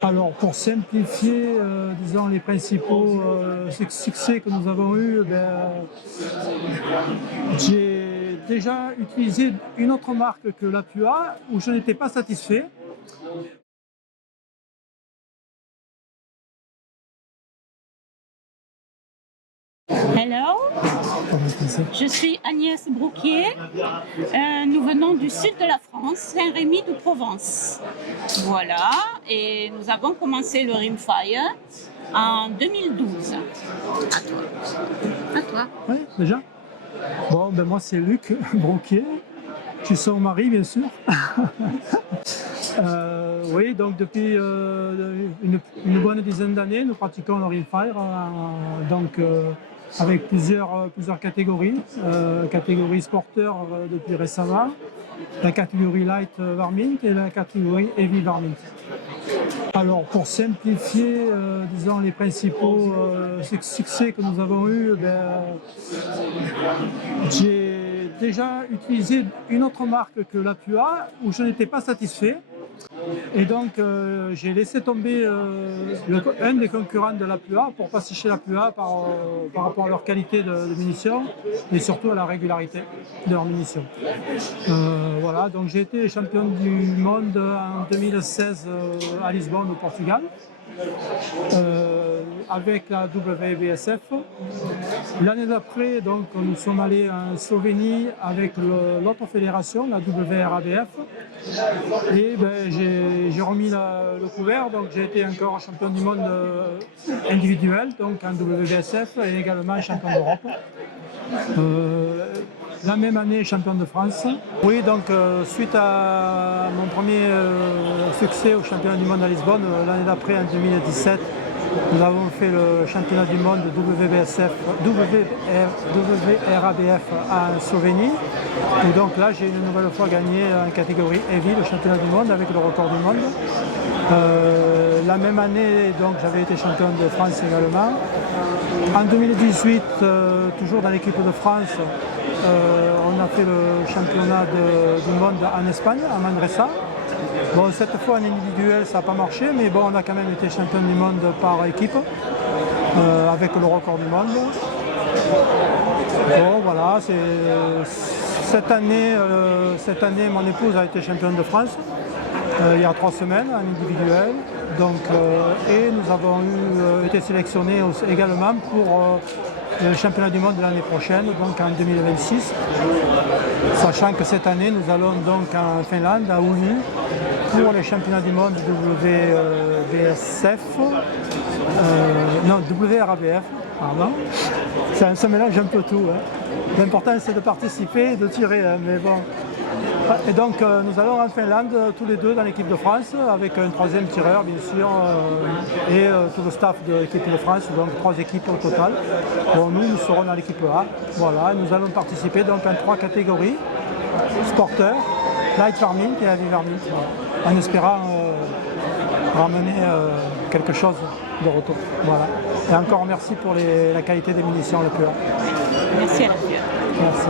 Alors, pour simplifier, disons les principaux succès que nous avons eus, j'ai déjà utilisé une autre marque que la Pua où je n'étais pas satisfait. Hello, je suis Agnès Brouquier. Nous venons du sud de la France, Saint-Rémy de Provence. Voilà, et nous avons commencé le Rimfire en 2012. À toi. Oui, déjà. Bon, moi c'est Luc Brouquier. Je suis son mari, bien sûr. Oui, donc depuis une bonne dizaine d'années, nous pratiquons le Rimfire, avec plusieurs catégories. Catégorie sporteur depuis récemment, la catégorie light varmint et la catégorie heavy varmint. Alors pour simplifier, disons les principaux succès que nous avons eus, j'ai déjà utilisé une autre marque que la Pua où je n'étais pas satisfait. Et donc j'ai laissé tomber un des concurrents de la Pua pour passer chez la Pua par rapport à leur qualité de munitions et surtout à la régularité de leurs munitions. Voilà, donc j'ai été champion du monde en 2016 à Lisbonne au Portugal. Avec la WBSF. L'année d'après, donc, nous sommes allés en Slovénie avec l'autre fédération, la WRABF. Et j'ai remis le couvert, donc j'ai été encore champion du monde individuel, donc en WBSF, et également champion d'Europe. La même année, champion de France. Oui, donc suite à mon premier succès au championnat du monde à Lisbonne, l'année d'après, en 2017, nous avons fait le championnat du monde WRABF en Slovénie. Et donc là, j'ai une nouvelle fois gagné en catégorie heavy, le championnat du monde avec le record du monde. La même année, donc, j'avais été champion de France également. En 2018, toujours dans l'équipe de France, on a fait le championnat du monde en Espagne, à Manresa. Bon, cette fois en individuel, ça n'a pas marché, mais bon, on a quand même été champion du monde par équipe, avec le record du monde. Bon, voilà, cette année, mon épouse a été championne de France, il y a 3 semaines, en individuel. Donc, et nous avons été sélectionnés également pour le championnat du monde de l'année prochaine, donc en 2026. Sachant que cette année, nous allons donc en Finlande, à Oulu, pour les championnats du monde WRABF, pardon. Ça mélange un peu tout. Hein. L'important c'est de participer et de tirer, hein, mais bon. Et donc nous allons en Finlande tous les deux dans l'équipe de France avec un 3e tireur bien sûr et tout le staff de l'équipe de France, donc 3 équipes au total. Bon, nous serons dans l'équipe A, voilà, nous allons participer donc en 3 catégories, sporteurs, light varmint et heavy varmint, voilà, en espérant ramener quelque chose de retour. Voilà. Et encore merci pour la qualité des munitions, le Pua. Merci à la Pua. Merci.